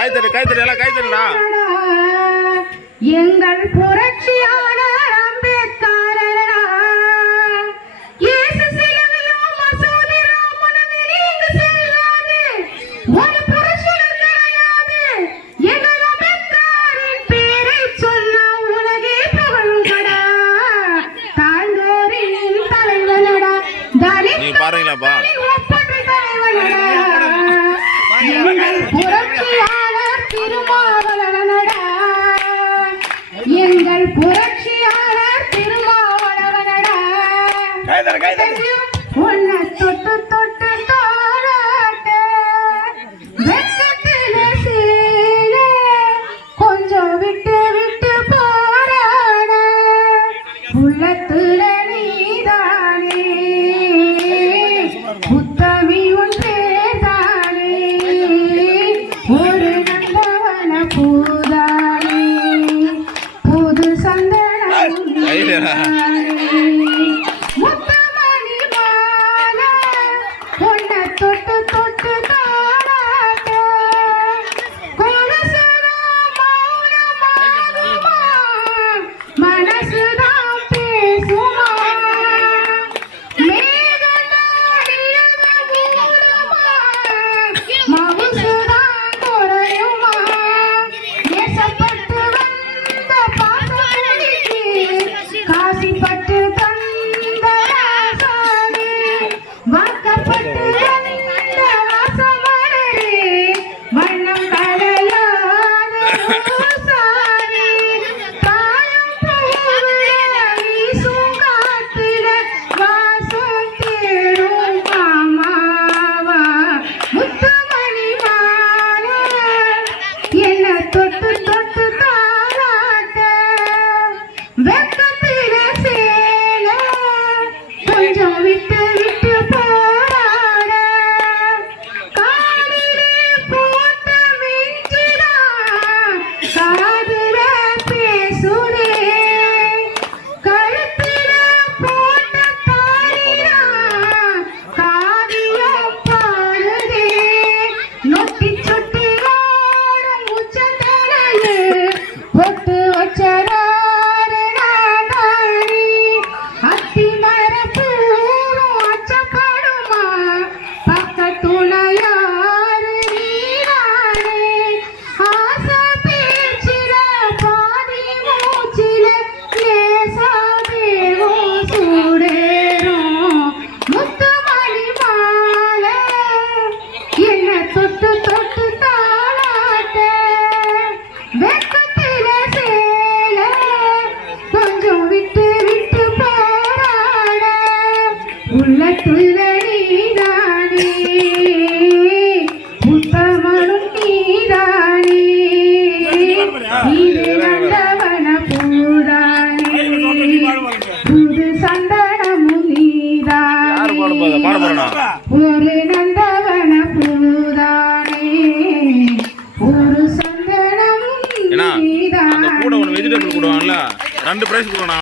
கைத்தறி எல்லாம் கைத்தறிடா. எங்கள் புரட்சியாளர் அம்பேத்கரடா. இயேசு சிலுவையில் மசூதி ராமனும் இணைந்து செல்லாது. ஒரு புருஷனும் கிடையாது. எங்கள் அம்பேத்கரின் பேரை சொன்னா உலகே புகழுங்கடா. தாழ்ந்தோரின் தலைவனடா. நீ பாருங்களாப்பா. எங்கள் புரட்சியாளர் திருமாவளவனடா. எங்கள் புரட்சியாளர் திருமாவளவனடா. உன்னை தொட்டு தொட்டு தாளாட்ட வெட்கத்திலே சீல கொஞ்சம் விட்டு விட்டு போராட உள்ளத்துல நீதானே உத்தமி ஒன்றே தானே ஒரு நல்லவன பூதானே புது சந்தனம் முத்தமணி மாலை உன்னை தொட்டு தொட்டு தாளாட்ட கொலுசுனா மௌனமாகுமா மனசுதான் பேசுமா மேகதாடியது மூடுமா மவுசுதான் குறையுமா நேசப்பட்டு வந்த பாசமணிக்கு காசிப்பட்டு தந்த ராசானே வாக்கப்பட்டு வந்த வாசமலரே வண்ணம் கலையாத ரோசானே காயம் பூவில வீசும் காத்துல வாசம் தேடும் மாமாவா முத்துமணி மாலை என்ன தொட்டு தொட்டு தாளாட்ட வெட்கத்தில சேல கொஞ்சம் விட்டு விட்டு போராட காலிலே போட்ட மிஞ்சிடா காதுல பேசுதே கழுத்தில போட்ட தாலிடா காவியம் பாடுதே நொட்டி சொட்டி ஆடும் உச்சந்தலையே பொட்டு வச்சராறு நாடாரி அத்தி மரப்பூரும் அச்சப்படுமா பக்கத்துணையாறு நீரானே ஆசை பேச்சில பாதி மூச்சில லேசாதேவும் சூடேறும் முத்துமணி மாலை என்ன தொட்டு தொட்டு தாளாட்ட வெட்கத்தில சேல கொஞ்சம் விட்டு விட்டு போராட உள்ளத்துள்ள நீதானே உத்தமனும் நீதானே இது நல்லவன பூதானே புது சந்தனமும் நீதானே ஒரு நந்தவன பூதானே ஒரு சந்தனமும் அந்த கூட நீதானே ஒன்று வெஜிடபிள் கொடுவாங்கல்ல 2 பிரைஸ் கொடுக்கணும்.